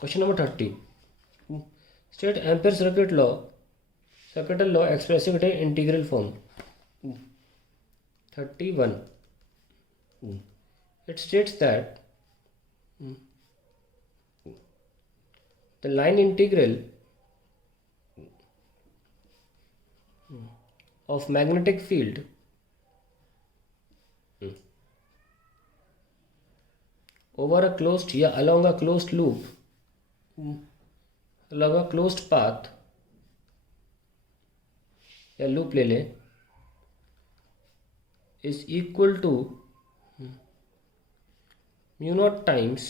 Question number 30. State Ampere circuital law expressing it in integral form. 31. It states that the line integral of magnetic field over a closed या along a closed loop, along a closed path या loop ले लें, is equal to mu naught times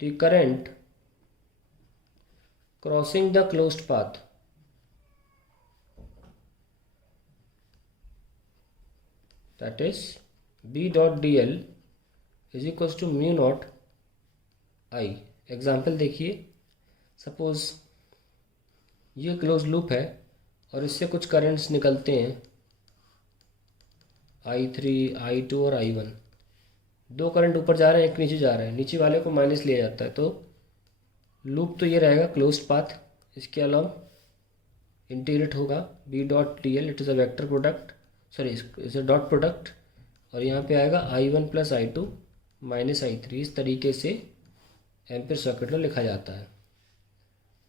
the current crossing the closed path. That is B dot dl is equals to mu naught I. Example देखिए, suppose ये close loop है और इससे कुछ currents निकलते हैं I3, I2 और I1. दो करंट ऊपर जा रहे हैं, एक नीचे जा रहा है, नीचे वाले को माइनस लिया जाता है, तो लूप तो ये रहेगा क्लोज्ड पाथ. इसके अलावा इंटीग्रेट होगा B dot D L, it is a vector product, sorry is a dot product, और यहाँ पे आएगा I1 plus I2 minus I3. इस तरीके से एम्पीयर सर्किट लॉ लिखा जाता है.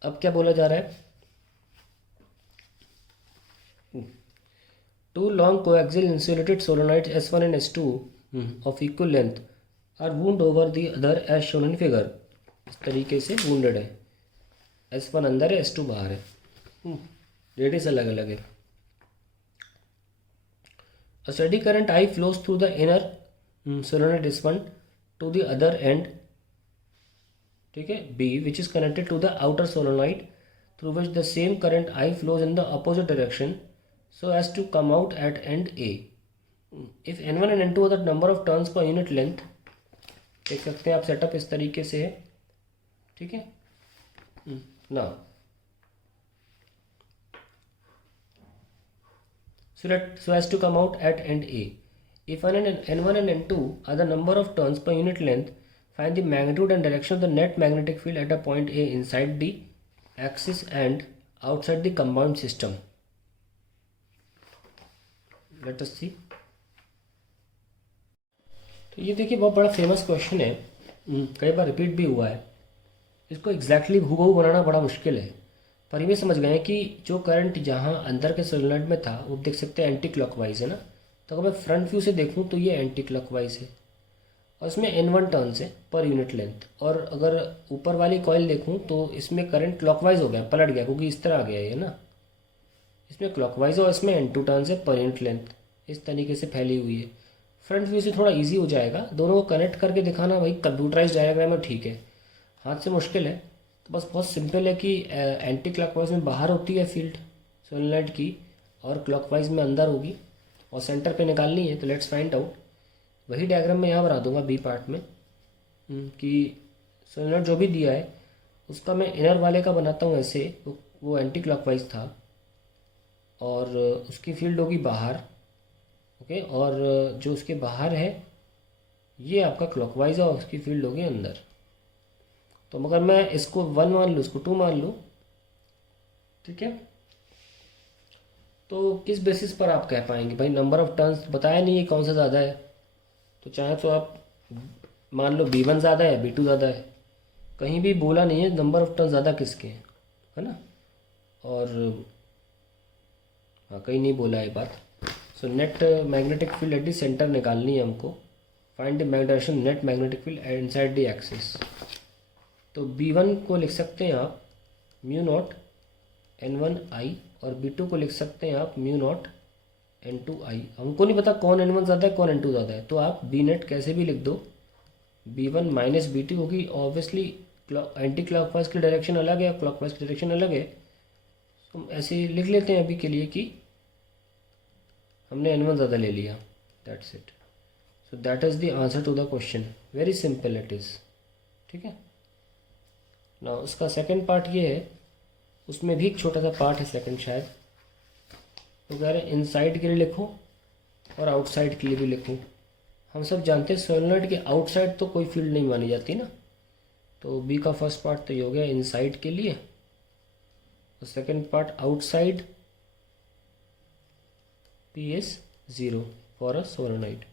अब क्या बोला जा रहा है, two long coaxial insulated solenoids S1 and S2 of equal length are wound over the other as shown in figure. इस तरीके से वूंडेड है, S1 अंदर है, S2 बाहर है, रेडियस अलग अलग है. A steady current I flows through the inner solenoid S1 to the other end, ठीक है, B, which is connected to the outer solenoid through which the same current I flows in the opposite direction so as to come out at end A. If N1 and N2 are the number of turns per unit length, देख सकते हैं आप, setup इस तरीके से है, ठीक है. Now so as to come out at end A. If N1 and N2 are the number of turns per unit length, find the magnitude and direction of the net magnetic field at a point A inside the axis and outside the combined system. Let us see. तो ये देखिए बहुत बड़ा famous question है, कई बार repeat भी हुआ है. इसको एग्जैक्टली हूबहू बनाना बड़ा मुश्किल है, पर ये समझ गए कि जो करंट जहाँ अंदर के सोलेनॉइड में था वो देख सकते हैं एंटी क्लॉकवाइज है ना. तो अगर मैं फ्रंट व्यू से देखूँ तो ये एंटी क्लॉकवाइज है और इसमें N1 टर्न्स है पर यूनिट लेंथ. और अगर ऊपर वाली कॉइल देखूँ तो इसमें करंट क्लॉकवाइज हो गया, पलट गया, क्योंकि इस तरह आ गया है ना. इसमें क्लॉकवाइज और इसमें N2 टर्न्स है पर यूनिट लेंथ, इस तरीके से फैली हुई है. फ्रंट व्यू से थोड़ा ईजी हो जाएगा, दोनों को कनेक्ट करके दिखाना भाई कंप्यूटराइज डायग्राम है, ठीक है, हाथ से मुश्किल है. तो बस बहुत सिंपल है कि एंटी क्लॉकवाइज में बाहर होती है फील्ड सोलेनॉइड की और क्लॉकवाइज में अंदर होगी और सेंटर पे निकालनी है. तो लेट्स फाइंड आउट. वही डायग्राम मैं यहाँ बना दूंगा बी पार्ट में कि सोलेनॉइड जो भी दिया है उसका मैं इनर वाले का बनाता हूँ ऐसे, वो एंटी क्लॉकवाइज था और उसकी फील्ड होगी बाहर, ओके, और जो उसके बाहर है ये आपका क्लॉकवाइज है और उसकी फील्ड होगी अंदर. तो मगर मैं इसको 1 मान लूँ, इसको 2 मान लूँ, ठीक है, तो किस बेसिस पर आप कह पाएंगे भाई नंबर ऑफ टर्न्स बताया नहीं है कौन सा ज़्यादा है. तो चाहे तो आप मान लो B1 ज़्यादा है, B2 ज़्यादा है, कहीं भी बोला नहीं है नंबर ऑफ टर्न्स ज़्यादा किसके हैं, है ना. और हाँ, कहीं नहीं बोला है बात. So net magnetic field at the centre निकालनी है हमको. Find the direction net magnetic field inside the axis. तो B1 को लिख सकते हैं आप म्यू नॉट N1I और B2 को लिख सकते हैं आप म्यू नॉट N2I. हमको नहीं पता कौन N1 ज़्यादा है कौन N2 ज़्यादा है, तो आप B नेट कैसे भी लिख दो, B1 माइनस B2 होगी. ऑब्वियसली एंटी क्लॉकवाइज की डायरेक्शन अलग है, क्लॉकवाइज की डायरेक्शन अलग है. हम ऐसे लिख लेते हैं अभी के लिए कि हमने N1 ज़्यादा ले लिया, that's it. So that is the answer to the question, very simple it is, ठीक है ना. उसका सेकंड पार्ट ये है, उसमें भी एक छोटा सा पार्ट है सेकंड शायद. तो कह रहे हैं इनसाइड के लिए लिखो और आउटसाइड के लिए भी लिखूँ. हम सब जानते हैं सोलेनॉइड के आउटसाइड तो कोई फील्ड नहीं मानी जाती ना, तो बी का फर्स्ट पार्ट तो ये हो गया इनसाइड के लिए, और second part outside, P is 0 for a solenoid.